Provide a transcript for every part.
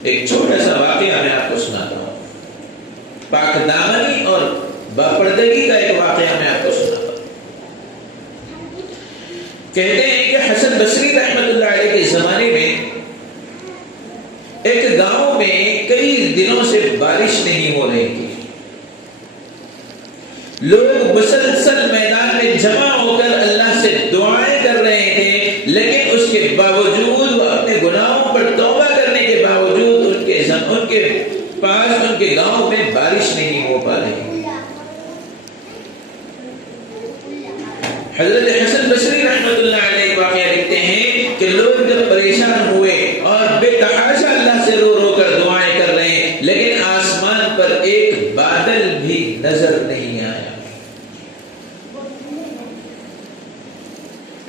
ایک چھوٹا سا واقعہ میں آپ کو سناتا ہوں. پاک دامنی اور باپردگی کا ایک واقعہ میں آپ کو سناتا ہوں. کہتے ہیں کہ حسن بصری رحمۃ اللہ علیہ کے زمانے میں ایک گاؤں میں کئی دنوں سے بارش نہیں ہو رہی تھی. لوگ مسلسل میدان میں جمع ہو کر اللہ سے دعائیں کر رہے تھے، لیکن اس کے باوجود وہ اپنے گناہوں پر توبہ کرنے کے باوجود ان کے پاس ان کے گاؤں میں بارش نہیں ہو پا رہی. حضرت حسن بصری رحمۃ اللہ علیہ واقعہ لکھتے ہیں کہ لوگ جب پریشان ہوئے اور بے تحاشا اللہ سے رو رو کر دعائیں کر رہے ہیں، لیکن آسمان پر ایک بادل بھی نظر نہیں آیا.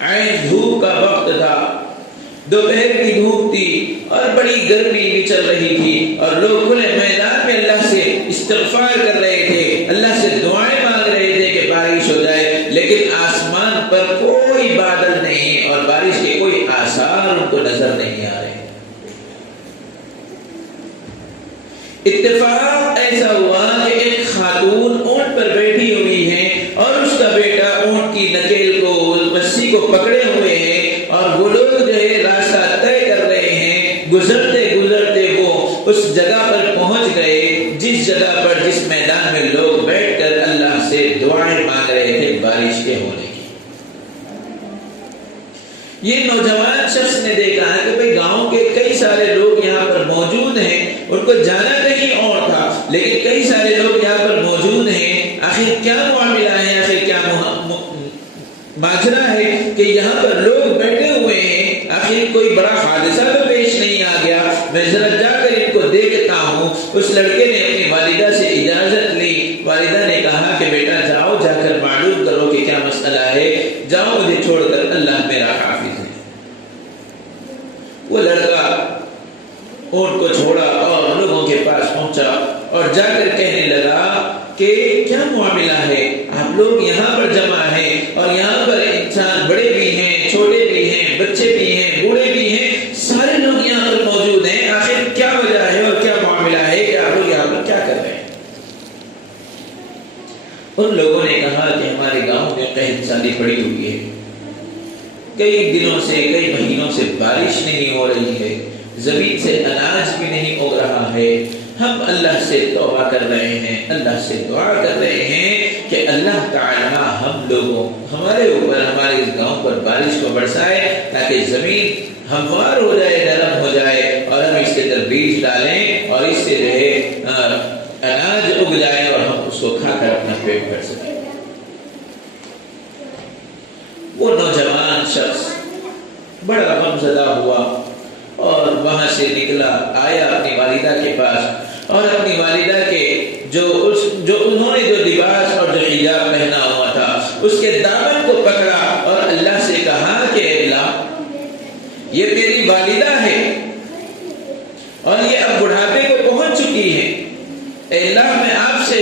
عین دھوپ کا وقت تھا، دوپہر کی دھوپ تھی اور بڑی گرمی بھی چل رہی تھی، اور لوگ کھلے میدان میں اللہ سے استغفار کر رہے تھے، اللہ سے دعائیں مانگ رہے تھے کہ بارش ہو جائے، لیکن آسمان پر کوئی بادل نہیں اور بارش کے کوئی آثار ان کو نظر نہیں آ رہے. اتفاق ایسا ہوا کہ ایک خاتون اونٹ پر بیٹھی ہوئی ہے اور اس کا بیٹا اونٹ کی نکیل کو رسی کو پکڑے ہوئے ہیں، اور وہ لوگ جو ہے راستہ طے کر رہے ہیں. گزرتے گزرتے وہ اس جگہ پر پہنچ گئے جس میدان میں لوگ بیٹھ کر اللہ سے دعائیں مانگ رہے تھے بارش کے ہونے کی. یہ نوجوان شخص نے دیکھا کہ بھئی گاؤں کے کئی سارے لوگ یہاں پر موجود ہیں، ان کو جانا کہیں اور تھا، لیکن کئی سارے لوگ یہاں پر موجود ہیں. آخر کیا معاملہ ہے، آخر کیا ماجرا ہے کہ یہاں پر لوگ بیٹھے ہوئے ہیں؟ آخر کوئی بڑا حادثہ تو پیش نہیں آ گیا؟ میں ذرا جا کر ان کو دیکھتا ہوں. اس لڑکے نے اپنی والدہ سے اجازت لی. والدہ نے کہا کہ بیٹا جاؤ، جا کر معلوم کرو کہ کیا مسئلہ ہے، جاؤ مجھے چھوڑ کر، اللہ میرا حافظ ہے. وہ لڑکا اونٹ کو چھوڑا اور لوگوں کے پاس پہنچا اور جا کر کہنے لگا کہ کیا معاملہ ہے، آپ لوگ یہاں پر جمع ہیں اور یہاں پر انسان بڑے بھی ہیں، چھوٹے بھی ہیں، بچے بھی ہیں، بوڑھے بھی ہیں، سارے لوگ یہاں پر موجود ہیں، آخر کیا وجہ ہے اور کیا معاملہ ہے کہ آپ لوگ یہاں پر کیا کر رہے ہیں؟ ان لوگوں نے کہا کہ ہمارے گاؤں میں قحط سالی پڑی ہوئی ہے، کئی دنوں سے، کئی مہینوں سے بارش نہیں ہو رہی ہے، زمین سے اناج بھی نہیں اگ رہا ہے. ہم اللہ سے توبہ کر رہے ہیں، اللہ سے دعا کر رہے ہیں کہ اللہ تعالی ہم لوگوں، ہمارے اوپر، ہمارے اس گاؤں پر بارش کو برسائے تاکہ زمین ہموار ہو جائے، نرم ہو جائے، اور ہم اس کے اندر بیج ڈالیں اور اس سے جو ہے اناج اگ جائے اور ہم اس کو کھا کر اپنا پیٹ بھر سکیں. وہ نوجوان شخص بڑا غمزدہ ہوا اور وہاں سے نکلا، آیا اپنی والدہ کے پاس، اور اپنی والدہ کے جو انہوں نے جو لباس اور جو حجاب پہنا ہوا تھا اس کے دامن کو پکڑا اور اللہ سے کہا کہ اللہ، یہ میری والدہ ہے اور یہ اب بڑھاپے کو پہنچ چکی ہے. اے اللہ، میں آپ سے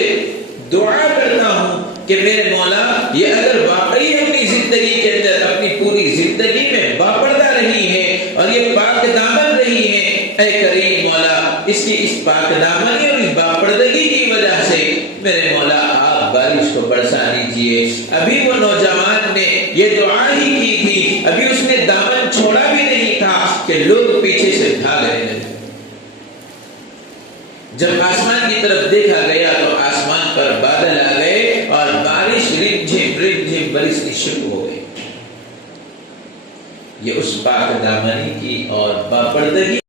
دعا کرتا ہوں کہ میرے مولا، یہ اگر واقعی اپنی زندگی کے اندر، اپنی پوری زندگی میں باپردہ رہی ہے اور یہ پاک دامن رہی ہے، اے کریم مولا، اس کی اس پاک دامنی اور اس باپردگی کی وجہ سے میرے مولا آپ بارش کو برسا دیجئے. ابھی وہ نوجوان نے یہ دعا ہی کی تھی، ابھی اس نے دامن چھوڑا بھی نہیں تھا کہ لوگ پیچھے سے بھاگ رہے تھے. جب آسمان کی طرف دیکھا گیا تو آسمان پر بادل آ گئے اور بارش رمجھم برسنی شروع ہو گئی. یہ اس پاک دامنی کی اور باپردگی